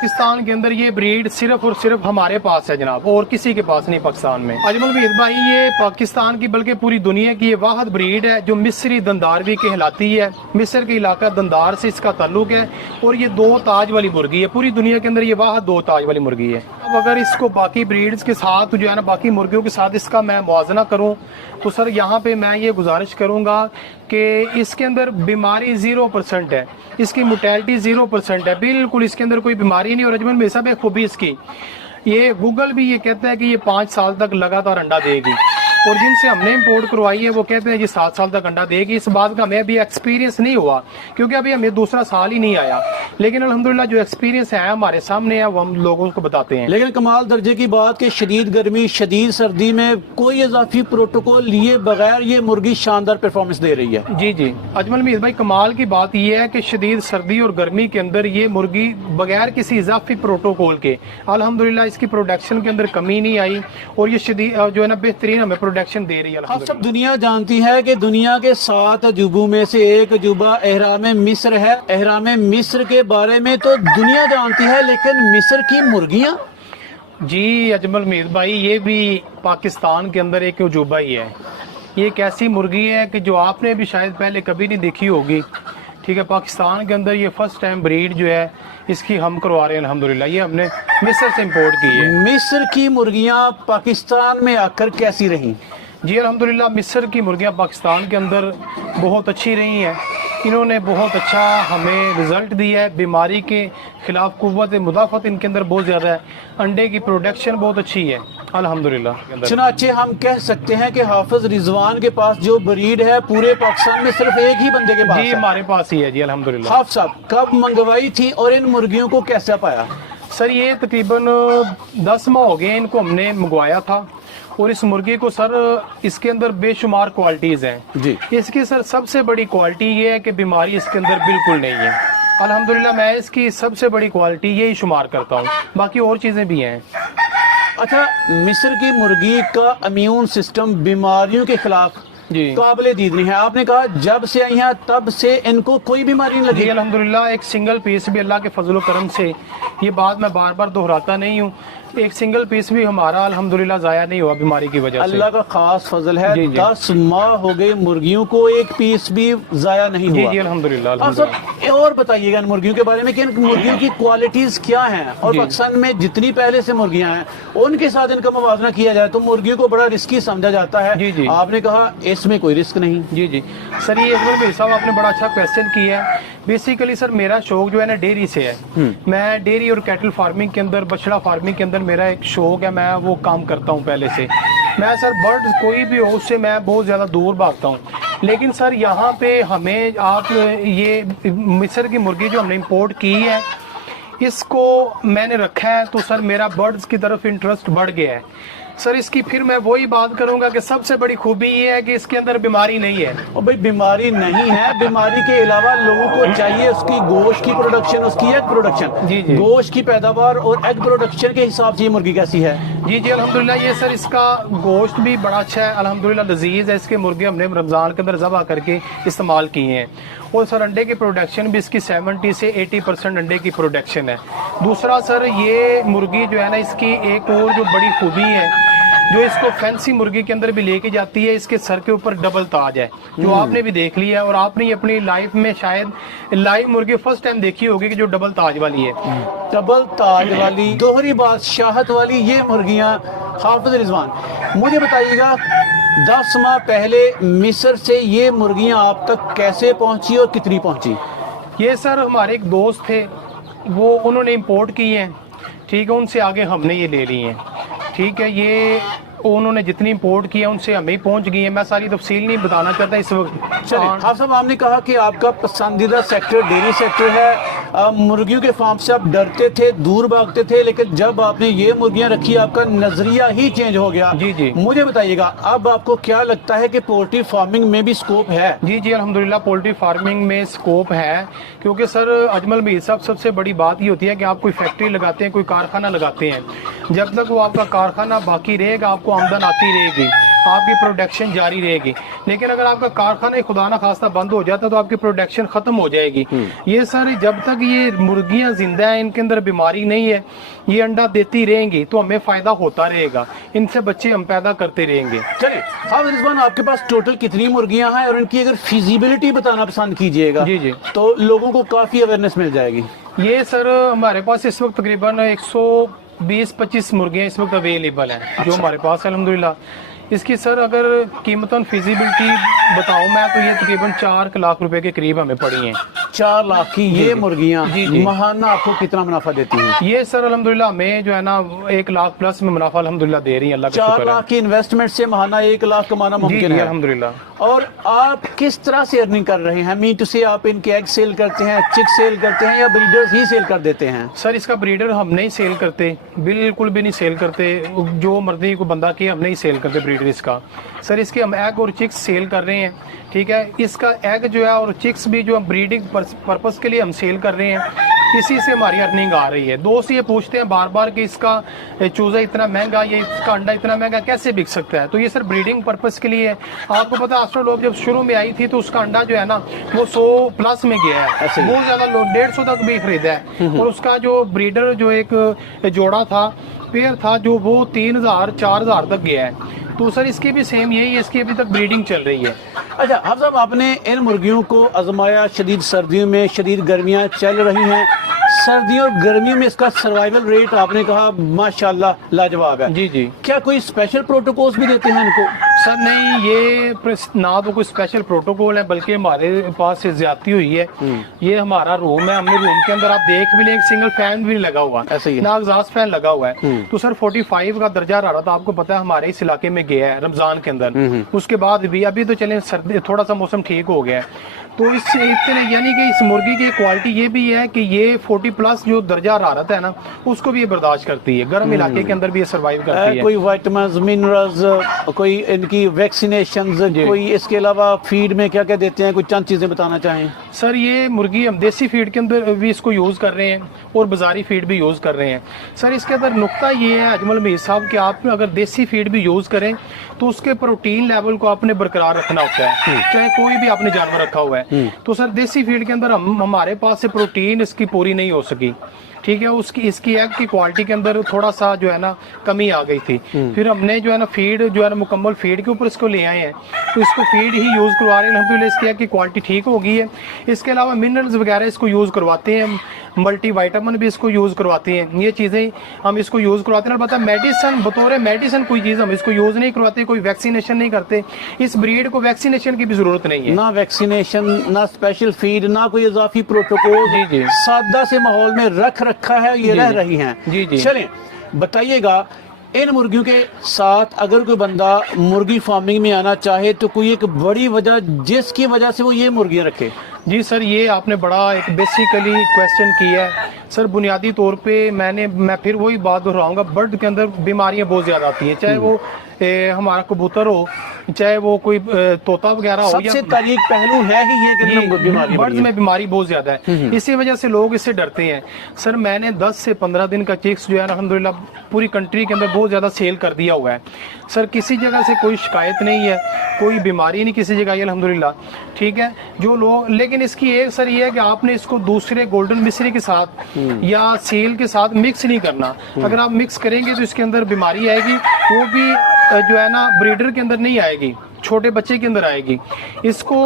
पाकिस्तान के अंदर ये ब्रीड सिर्फ और सिर्फ हमारे पास है जनाब, और किसी के पास नहीं पाकिस्तान में। अजमल मीर भाई, ये पाकिस्तान की बल्कि पूरी दुनिया की ये वाहिद ब्रीड है जो मिस्री दंदार भी कहलाती है। मिस्र के इलाका दंदार से इसका ताल्लुक है, और ये 2 ताज वाली मुर्गी है। पूरी दुनिया के अंदर ये वाहिद 2 ताज वाली मुर्गी है। अब अगर इसको बाकी ब्रीड्स के साथ जो है ना, बाकी मुर्गियों के साथ इसका मैं मुआवजा करूँ तो सर यहाँ पे मैं ये गुजारिश करूँगा कि इसके अंदर बीमारी 0% है, इसकी मोर्टेलिटी 0% है, बिल्कुल इसके अंदर कोई बीमारी नहीं। और अजमल मेरे साहब एक खूबी इसकी, ये गूगल भी ये कहता है कि ये 5 साल तक लगातार अंडा देगी, और जिनसे हमने इंपोर्ट करवाई है वो कहते हैं जी 7 साल तक अंडा देगी। इस बात का हमें अभी एक्सपीरियंस नहीं हुआ क्योंकि अभी हमें दूसरा साल ही नहीं आया, लेकिन अल्हम्दुलिल्लाह जो एक्सपीरियंस है हमारे सामने है वो हम लोगों को बताते हैं। लेकिन कमाल दर्जे की बात कि शदीद गर्मी शदीद सर्दी में कोई इजाफी प्रोटोकॉल लिए बगैर ये मुर्गी शानदार परफॉर्मेंस दे रही है। जी जी अजमल मीर भाई, कमाल की बात यह है कि शदीद सर्दी और गर्मी के अंदर ये मुर्गी बगैर किसी इजाफी प्रोटोकॉल के अल्हम्दुलिल्लाह इसकी प्रोडक्शन के अंदर कमी नहीं आई, और ये शदीद जो है ना बेहतरीन हमें प्रोडक्शन दे रही है। अब सब दुनिया जानती है कि दुनिया के 7 अजूबों में से एक अजूबा एहराम मिस्र है। एहराम मिस्र के बारे में तो दुनिया जानती है, लेकिन मिस्र की मुर्गियां? जी अजमल मीर भाई, ये भी पाकिस्तान के अंदर एक अजूबा ही है। ये एक ऐसी मुर्गी है कि जो आपने भी शायद पहले कभी नहीं देखी होगी। ठीक है, पाकिस्तान के अंदर ये फर्स्ट टाइम ब्रीड जो है इसकी हम करवा रहे हैं अल्हम्दुलिल्लाह। ये हमने मिस्र से इंपोर्ट की है। मिस्र की मुर्गियां पाकिस्तान में आकर कैसी रहीं? जी अल्हम्दुलिल्लाह, मिस्र की मुर्गियां पाकिस्तान के अंदर बहुत अच्छी रही हैं। इन्होंने बहुत अच्छा हमें रिजल्ट दिया है। बीमारी के खिलाफ कुव्वत मुदाफ़त इनके अंदर बहुत ज़्यादा है। अंडे की प्रोडक्शन बहुत अच्छी है अल्हम्दुलिल्लाह। चुनाचे हम कह सकते हैं कि हाफिज रिजवान के पास जो ब्रीड है पूरे पाकिस्तान में सिर्फ एक ही बंदे के पास जी है। हमारे पास ही है जी अल्हम्दुलिल्लाह। हाफ साहब कब मंगवाई थी और इन मुर्गियों को कैसे पाया? सर ये तकरीबन 10 माह हो गए इनको हमने मंगवाया था, और इस मुर्गी को सर इसके अंदर बेशुमार क्वालिटीज़ हैं जी। इसकी सर सबसे बड़ी क्वालिटी ये है कि बीमारी इसके अंदर बिल्कुल नहीं है अल्हम्दुलिल्लाह। मैं इसकी सबसे बड़ी क्वालिटी यही शुमार करता हूँ, बाकी और चीज़ें भी हैं। अच्छा, मिस्र की मुर्गी का इम्यून सिस्टम बीमारियों के खिलाफ जी काबिले दीद नहीं है। आपने कहा जब से आई हैं तब से इनको कोई बीमारी नहीं लगी? जी अल्हम्दुलिल्लाह, एक सिंगल पीस भी अल्लाह के फजल करम से, ये बात मैं बार बार दोहराता नहीं हूँ, एक सिंगल पीस भी हमारा अल्हम्दुलिल्लाह ज़ाया नहीं हुआ बीमारी की वजह से। अल्लाह का खास फजल है। जी, जी। 10 माह हो गए मुर्गियों को एक पीस भी जाया नहीं हुआ। जी जी अल्हम्दुलिल्लाह अब सब और बताइएगा इन मुर्गियों के बारे में कि इन मुर्गियों की क्वालिटीज क्या हैं, और जी। पाकिस्तान में जितनी पहले से मुर्गियां हैं उनके साथ इनका मुवाजना किया जाए तो मुर्गियों को बड़ा रिस्की समझा जाता है। जी, जी। आपने कहा इसमें कोई रिस्क नहीं। जी जी सर, ये अकबर भाई साहब आपने बड़ा अच्छा क्वेश्चन किया है। बेसिकली सर मेरा शौक जो है ना डेयरी से है। मैं डेयरी और कैटल फार्मिंग के अंदर, बछड़ा फार्मिंग के अंदर मेरा एक शौक है, मैं वो काम करता हूँ पहले से। मैं सर बर्ड कोई भी हो उससे मैं बहुत ज़्यादा दूर भागता हूँ, लेकिन सर यहाँ पे हमें आप ये मिस्र की मुर्गी जो हमने इंपोर्ट की है इसको मैंने रखा है, तो सर मेरा बर्ड्स की तरफ इंटरेस्ट बढ़ गया है। सर इसकी फिर मैं वही बात करूंगा कि सबसे बड़ी खूबी ये है कि इसके अंदर बीमारी नहीं है। और भाई बीमारी नहीं है, बीमारी के अलावा लोगों को चाहिए उसकी गोश्त की प्रोडक्शन, उसकी एग प्रोडक्शन। जी, जी। गोश्त की पैदावार और एग प्रोडक्शन के हिसाब से ये मुर्गी कैसी है? जी जी अल्हम्दुलिल्लाह, ये सर इसका गोश्त भी बड़ा अच्छा है अल्हम्दुलिल्लाह, लजीज है। इसके मुर्गे हमने रमज़ान के अंदर ज़बह करके इस्तेमाल किए हैं, और सर अंडे की प्रोडक्शन भी इसकी 70 से 80% अंडे की प्रोडक्शन है। दूसरा सर ये मुर्गी जो है ना, इसकी एक और जो बड़ी खूबी है जो इसको फैंसी मुर्गी के अंदर भी लेके जाती है, इसके सर के ऊपर डबल ताज है, जो आपने भी देख लिया है, और आपने ये अपनी लाइफ में शायद लाइव मुर्गी फर्स्ट टाइम देखी होगी कि जो डबल ताज वाली है। डबल ताज वाली दोहरी बादशाहत वाली ये मुर्गियां। हाफिज रिजवान मुझे बताइएगा 10 माह पहले मिस्र से ये मुर्गियां आप तक कैसे पहुंची और कितनी पहुंची? ये सर हमारे एक दोस्त थे, वो उन्होंने इंपोर्ट की हैं, ठीक है, उनसे आगे हमने ये ले ली हैं। ठीक है, ये उन्होंने जितनी इंपोर्ट की है उनसे हमें ही पहुंच गई है। मैं सारी तफसील नहीं बताना चाहता इस वक्त। चलिए आप साहब, आपने कहा कि आपका पसंदीदा सेक्टर डेयरी सेक्टर है। मुर्गियों के फार्म से आप डरते थे, दूर भागते थे, लेकिन जब आपने ये मुर्गियां रखी आपका नजरिया ही चेंज हो गया। जी जी मुझे बताइएगा अब आपको क्या लगता है कि पोल्ट्री फार्मिंग में भी स्कोप है? जी जी अल्हम्दुलिल्लाह, पोल्ट्री फार्मिंग में स्कोप है, क्योंकि सर अजमल मीर साहब सबसे बड़ी बात ये होती है कि आप कोई फैक्ट्री लगाते हैं, कोई कारखाना लगाते हैं, जब तक वो आपका कारखाना बाकी रहेगा आपको आमदन आती रहेगी। आपकी प्रोडक्शन जारी रहेगी। लेकिन अगर आपका कारखाना खुदा ना खास्ता बंद हो जाता तो आपकी प्रोडक्शन खत्म हो जाएगी। ये सर जब तक ये मुर्गियां जिंदा हैं, इनके अंदर बीमारी नहीं है, ये अंडा देती रहेंगी तो हमें फायदा होता रहेगा, इनसे बच्चे हम पैदा करते रहेंगे। चलिए हाफिज रिजवान, आपके पास टोटल कितनी मुर्गियां हैं और इनकी अगर फिजिबिलिटी बताना पसंद कीजिएगा जी जी। तो लोगों को काफी अवेयरनेस मिल जाएगी। ये सर हमारे पास इस वक्त तकरीबन 120-25 मुर्गियां इस वक्त अवेलेबल हैं जो हमारे पास है अल्हम्दुलिल्लाह। इसकी सर अगर कीमतन फिजिबिलिटी बताऊं मैं तो ये तकरीबन 4 लाख रुपए के करीब हमें पड़ी हैं। 4 लाख की ये मुर्गियां जी जी। माहाना आपको कितना मुनाफा देती हैं? ये सर अल्हम्दुलिल्लाह हमें जो है ना 1 लाख प्लस में मुनाफा अल्हम्दुलिल्लाह दे रही है, अल्लाह का 4 शुक्र है। लाख की इन्वेस्टमेंट से माहाना 1 लाख कमाना जी मुमकिन जी है। अल्हम्दुलिल्लाह। और आप किस तरह से अर्निंग कर रहे हैं? मीन टू से आप इनके एग सेल करते हैं, चिक सेल करते हैं या ब्रीडर्स ही सेल कर देते हैं? सर इसका ब्रीडर हम नहीं सेल करते, बिल्कुल भी नहीं सेल करते, जो मर्जी को बंदा किए हम नहीं सेल करते ब्रीडर इसका। सर इसके हम एग और चिक्स सेल कर रहे हैं, ठीक है। इसका एग जो है और चिक्स भी जो हम ब्रीडिंग पर्पस के लिए हम सेल कर रहे हैं, इसी से हमारी अर्निंग आ रही है। दोस्त ये पूछते हैं बार बार कि इसका चूजा इतना महंगा, ये इसका अंडा इतना महंगा कैसे बिक सकता है, तो ये सर ब्रीडिंग पर्पस के लिए है। आपको पता है एस्ट्रोलोब जब शुरू में आई थी तो उसका अंडा जो है ना वो 100 प्लस में गया है, ऐसे ही। बहुत ज्यादा लोग 150 तक भी खरीदा है। और उसका जो ब्रीडर जो एक जोड़ा था, पेयर था, जो वो 3000-4000 तक गया है। तो सर इसकी भी सेम यही है, इसकी अभी तक ब्रीडिंग चल रही है। अच्छा हाफिज साहब, आपने इन मुर्गियों को आजमाया, शदीद सर्दियों में शदीद गर्मियां चल रही हैं, सर्दियों और गर्मियों में इसका सर्वाइवल रेट आपने कहा माशाल्लाह लाजवाब है। जी जी। क्या कोई स्पेशल प्रोटोकॉल्स भी देते हैं इनको? सर नहीं, ये ना तो कोई स्पेशल प्रोटोकॉल है, बल्कि हमारे पास से ज्यादती हुई है। ये हमारा रूम है, हमने रूम के अंदर आप देख भी लें एक सिंगल फैन भी नहीं लगा हुआ, ऐसे ही है। ना एग्जॉस्ट फैन लगा हुआ है। तो सर 45 का दर्जा हरारत आपको पता है हमारे इस इलाके में गया है रमजान के अंदर। उसके बाद भी अभी तो चले सर्दी, थोड़ा सा मौसम ठीक हो गया है। तो इससे यानी कि इस मुर्गी की क्वालिटी ये भी है कि ये 40 प्लस जो दर्जा हरारत है ना उसको भी ये बर्दाश्त करती है, गर्म इलाके के अंदर भी ये सर्वाइव करती है। कोई विटामिन्स, मिनरल्स, कोई इनकी वैक्सीनेशन, कोई इसके अलावा फीड में क्या क्या देते हैं, कुछ चंद चीजें बताना चाहें? सर ये मुर्गी हम देसी फीड के अंदर भी इसको यूज कर रहे हैं और बाजारी फीड भी यूज कर रहे हैं। सर इसके अंदर नुक्ता ये है अजमल मीर साहब कि आप अगर देसी फीड भी यूज करें तो उसके प्रोटीन लेवल को आपने बरकरार रखना होता है, चाहे कोई भी आपने जानवर रखा हुआ है। तो सर देसी फीड के अंदर हमारे पास से प्रोटीन इसकी पूरी नहीं हो सकी, ठीक है। उसकी इसकी एग की क्वालिटी के अंदर थोड़ा सा जो है ना कमी आ गई थी। फिर हमने जो है ना फीड जो है ना मुकम्मल फीड के ऊपर इसको ले आए हैं, तो इसको फीड ही यूज करवा रहे हैं अल्हम्दुलिल्लाह। इसकी एग की क्वालिटी ठीक हो गई है। इसके अलावा मिनरल्स वगैरह इसको यूज करवाते हैं, मल्टी वाइटामिन भी इसको यूज करवाते हैं, ये चीजें हम इसको यूज करवाते हैं। अलबत्ता मेडिसिन, बतौर मेडिसिन कोई चीज हम इसको यूज नहीं करवाते, कोई वैक्सीनेशन नहीं करते। इस ब्रीड को वैक्सीनेशन की भी जरूरत नहीं है, ना वैक्सीनेशन, ना स्पेशल फीड, ना कोई इजाफी प्रोटोकॉल। जी जी। सादा से माहौल में रख रखा है, ये जी रह जी। रही हैं। जी जी। चलें बताइएगा, इन मुर्गियों के साथ अगर कोई बंदा मुर्गी फार्मिंग में आना चाहे तो कोई एक बड़ी वजह जिसकी वजह से वो ये मुर्गियां रखे? जी सर, ये आपने बड़ा एक बेसिकली क्वेश्चन किया है सर। बुनियादी तौर पे मैं फिर वही बात दोहराऊंगा, बर्ड के अंदर बीमारियां बहुत ज्यादा आती हैं, चाहे वो हमारा कबूतर हो, चाहे वो कोई तोता वगैरह हो। सबसे तारीख पहलू है ही ये कि बर्ड्स में बीमारी बहुत ज्यादा है, इसी वजह से लोग इससे डरते हैं। सर मैंने 10 से 15 दिन का चिक्स जो है अल्हम्दुलिल्लाह पूरी कंट्री के अंदर बहुत ज्यादा सेल कर दिया हुआ है। सर किसी जगह से कोई शिकायत नहीं है, कोई बीमारी नहीं किसी जगह अल्हम्दुलिल्लाह, ठीक है। जो लोग, लेकिन इसकी एक सर ये है कि आपने इसको दूसरे गोल्डन मिस्री के साथ या सील के साथ मिक्स नहीं करना। अगर आप मिक्स करेंगे तो इसके अंदर बीमारी आएगी, वो भी जो है ना ब्रीडर के अंदर नहीं आएगी, छोटे बच्चे के अंदर आएगी। इसको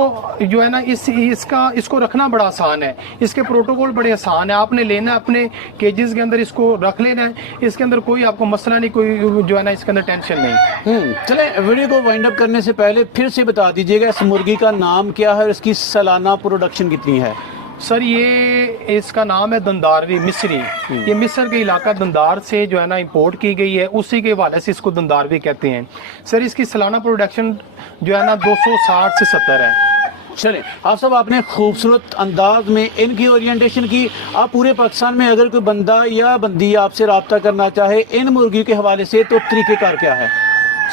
जो है ना इसको रखना बड़ा आसान है, इसके प्रोटोकॉल बड़े आसान है। आपने लेना है अपने केजेस के अंदर, इसको रख लेना है, इसके अंदर कोई आपको मसला नहीं, कोई जो है ना इसके अंदर टेंशन नहीं। चले वीडियो को वाइंड अप करने से पहले फिर से बता दीजिएगा इस मुर्गी का नाम क्या है और इसकी सालाना प्रोडक्शन कितनी है? सर ये इसका नाम है दंदारवी मिस्री। ये मिस्र के इलाका दंदार से जो है ना इंपोर्ट की गई है, उसी के हवाले से इसको दंदारवी कहते हैं। सर इसकी सालाना प्रोडक्शन जो है ना 260 से 70 है। चले आप सब, आपने खूबसूरत अंदाज में इनकी ओरिएंटेशन की। आप पूरे पाकिस्तान में अगर कोई बंदा या बंदी आपसे रब्ता करना चाहे इन मुर्गियों के हवाले से तो तरीक़ेकार क्या है?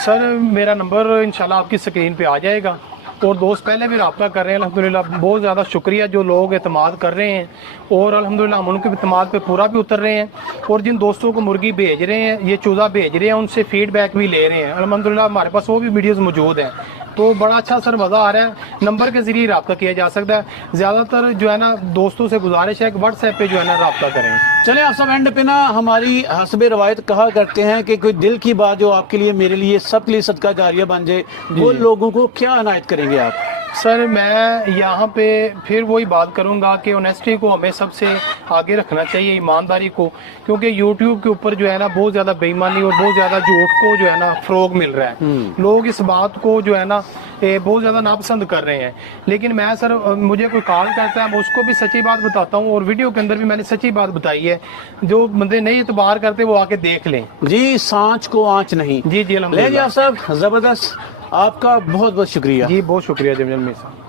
सर मेरा नंबर इंशाल्लाह आपकी स्क्रीन पे आ जाएगा, اور دوست پہلے بھی رابطہ کر رہے ہیں الحمدللہ. بہت زیادہ شکریہ جو لوگ اعتماد کر رہے ہیں اور الحمدللہ ہم ان کے اعتماد پہ پورا بھی اتر رہے ہیں. اور جن دوستوں کو مرغی بھیج رہے ہیں یہ چوزا بھیج رہے ہیں ان سے فیڈ بیک بھی لے رہے ہیں الحمدللہ. ہمارے پاس وہ بھی ویڈیوز موجود ہیں. تو بڑا اچھا سر مزہ آ رہا ہے. نمبر کے ذریعے رابطہ کیا جا سکتا ہے. زیادہ تر جو ہے نا دوستوں سے گزارش ہے کہ واٹس ایپ پہ جو ہے نا رابطہ کریں. چلیں آپ سب اینڈ پہ نا ہماری حسب روایت کہا کرتے ہیں کہ کوئی دل کی بات جو آپ کے لیے میرے لیے سب کے لیے صدقہ جاریہ بن جائے وہ لوگوں کو کیا عنایت کریں گے آپ؟ سر میں یہاں پہ پھر وہی بات کروں گا کہ اونیسٹی کو ہمیں سب سے آگے رکھنا چاہیے, ایمانداری کو, کیونکہ یوٹیوب کے اوپر جو ہے نا بہت زیادہ بے ایمانی اور بہت زیادہ جھوٹ کو جو ہے نا فروغ مل رہا ہے. لوگ اس بات کو جو ہے نا بہت زیادہ ناپسند کر رہے ہیں. لیکن میں سر مجھے کوئی کال کرتا ہے میں اس کو بھی سچی بات بتاتا ہوں اور ویڈیو کے اندر بھی میں نے سچی بات بتائی ہے. جو بندے نہیں اعتبار کرتے وہ آ کے دیکھ لیں. جی سانچ کو آنچ نہیں. جی لے جی آپ صاحب زبردست, آپ کا بہت بہت شکریہ. جی بہت شکریہ جمیل صاحب.